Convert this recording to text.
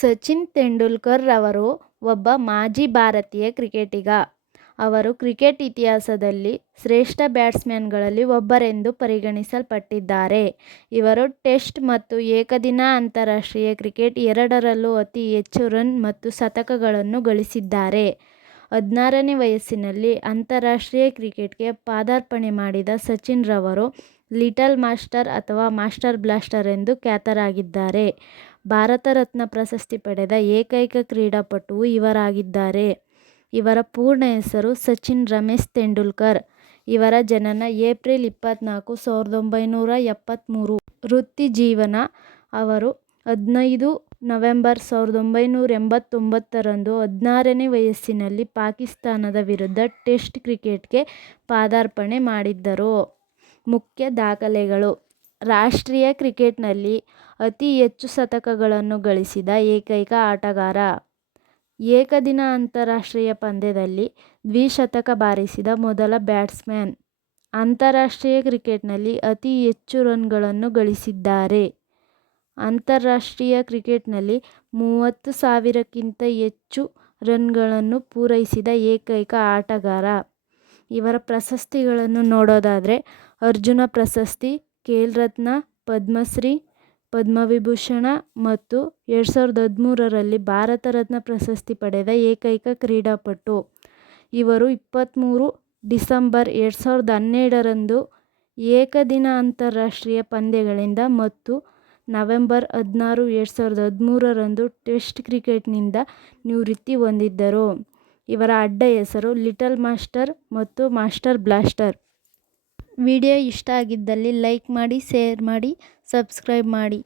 ಸಚಿನ್ ತೆಂಡೂಲ್ಕರ್ ರವರು ಒಬ್ಬ ಮಾಜಿ ಭಾರತೀಯ ಕ್ರಿಕೆಟಿಗ. ಅವರು ಕ್ರಿಕೆಟ್ ಇತಿಹಾಸದಲ್ಲಿ ಶ್ರೇಷ್ಠ ಬ್ಯಾಟ್ಸ್ಮನ್ಗಳಲ್ಲಿ ಒಬ್ಬರೆಂದು ಪರಿಗಣಿಸಲ್ಪಟ್ಟಿದ್ದಾರೆ. ಇವರು ಟೆಸ್ಟ್ ಮತ್ತು ಏಕದಿನ ಅಂತಾರಾಷ್ಟ್ರೀಯ ಕ್ರಿಕೆಟ್ ಎರಡರಲ್ಲೂ ಅತಿ ಹೆಚ್ಚು ರನ್ ಮತ್ತು ಶತಕಗಳನ್ನು ಗಳಿಸಿದ್ದಾರೆ. ಹದಿನಾರನೇ ವಯಸ್ಸಿನಲ್ಲಿ ಅಂತಾರಾಷ್ಟ್ರೀಯ ಕ್ರಿಕೆಟ್ಗೆ ಪಾದಾರ್ಪಣೆ ಮಾಡಿದ ಸಚಿನ್ ರವರು ಲಿಟಲ್ ಮಾಸ್ಟರ್ ಅಥವಾ ಮಾಸ್ಟರ್ ಬ್ಲಾಸ್ಟರ್ ಎಂದು ಖ್ಯಾತರಾಗಿದ್ದಾರೆ. ಭಾರತ ರತ್ನ ಪ್ರಶಸ್ತಿ ಪಡೆದ ಏಕೈಕ ಕ್ರೀಡಾಪಟುವು ಇವರಾಗಿದ್ದಾರೆ. ಇವರ ಪೂರ್ಣ ಹೆಸರು ಸಚಿನ್ ರಮೇಶ್ ತೆಂಡೂಲ್ಕರ್. ಇವರ ಜನನ ಏಪ್ರಿಲ್ ಇಪ್ಪತ್ತ್ನಾಲ್ಕು ಸಾವಿರದ ಒಂಬೈನೂರ ಎಪ್ಪತ್ತ್ಮೂರು ವೃತ್ತಿ ಜೀವನ ಅವರು ಹದಿನೈದು ನವೆಂಬರ್, ಸಾವಿರದ ಒಂಬೈನೂರ ಎಂಬತ್ತೊಂಬತ್ತರಂದು ಹದಿನಾರನೇ ವಯಸ್ಸಿನಲ್ಲಿ ಪಾಕಿಸ್ತಾನದ ವಿರುದ್ಧ ಟೆಸ್ಟ್ ಕ್ರಿಕೆಟ್ಗೆ ಪಾದಾರ್ಪಣೆ ಮಾಡಿದ್ದರು. ಮುಖ್ಯ ದಾಖಲೆಗಳು. ರಾಷ್ಟ್ರೀಯ ಕ್ರಿಕೆಟ್ನಲ್ಲಿ ಅತಿ ಹೆಚ್ಚು ಶತಕಗಳನ್ನು ಗಳಿಸಿದ ಏಕೈಕ ಆಟಗಾರ. ಏಕದಿನ ಅಂತಾರಾಷ್ಟ್ರೀಯ ಪಂದ್ಯದಲ್ಲಿ ದ್ವಿಶತಕ ಬಾರಿಸಿದ ಮೊದಲ ಬ್ಯಾಟ್ಸ್ಮ್ಯಾನ್. ಅಂತಾರಾಷ್ಟ್ರೀಯ ಕ್ರಿಕೆಟ್ನಲ್ಲಿ ಅತಿ ಹೆಚ್ಚು ರನ್ಗಳನ್ನು ಗಳಿಸಿದ್ದಾರೆ. ಅಂತಾರಾಷ್ಟ್ರೀಯ ಕ್ರಿಕೆಟ್ನಲ್ಲಿ ಮೂವತ್ತು ಸಾವಿರಕ್ಕಿಂತ ಹೆಚ್ಚು ರನ್ಗಳನ್ನು ಪೂರೈಸಿದ ಏಕೈಕ ಆಟಗಾರ. ಇವರ ಪ್ರಶಸ್ತಿಗಳನ್ನು ನೋಡೋದಾದರೆ ಅರ್ಜುನ ಪ್ರಶಸ್ತಿ ಖೇಲ್ ರತ್ನ ಪದ್ಮಶ್ರೀ, ಪದ್ಮವಿಭೂಷಣ ಮತ್ತು ಎರಡು ಸಾವಿರದ ಹದಿಮೂರರಲ್ಲಿ ಭಾರತ ರತ್ನ ಪ್ರಶಸ್ತಿ ಪಡೆದ ಏಕೈಕ ಕ್ರೀಡಾಪಟು. ಇವರು ಇಪ್ಪತ್ತ್ಮೂರು ಡಿಸೆಂಬರ್ ಎರಡು ಸಾವಿರದ ಹನ್ನೆರಡರಂದು ಏಕದಿನ ಅಂತಾರಾಷ್ಟ್ರೀಯ ಪಂದ್ಯಗಳಿಂದ ಮತ್ತು ನವೆಂಬರ್ ಹದಿನಾರು ಎರಡು ಸಾವಿರದ ಹದಿಮೂರರಂದು ಟೆಸ್ಟ್ ಕ್ರಿಕೆಟ್ನಿಂದ ನಿವೃತ್ತಿ ಹೊಂದಿದ್ದರು. ಇವರ ಅಡ್ಡ ಹೆಸರು ಲಿಟಲ್ ಮಾಸ್ಟರ್ ಮತ್ತು ಮಾಸ್ಟರ್ ಬ್ಲಾಸ್ಟರ್. ವಿಡಿಯೋ ಇಷ್ಟ ಆಗಿದ್ದಲ್ಲಿ ಲೈಕ್ ಮಾಡಿ ಸೇರ್ ಮಾಡಿ ಸಬ್ಸ್ಕ್ರೈಬ್ ಮಾಡಿ.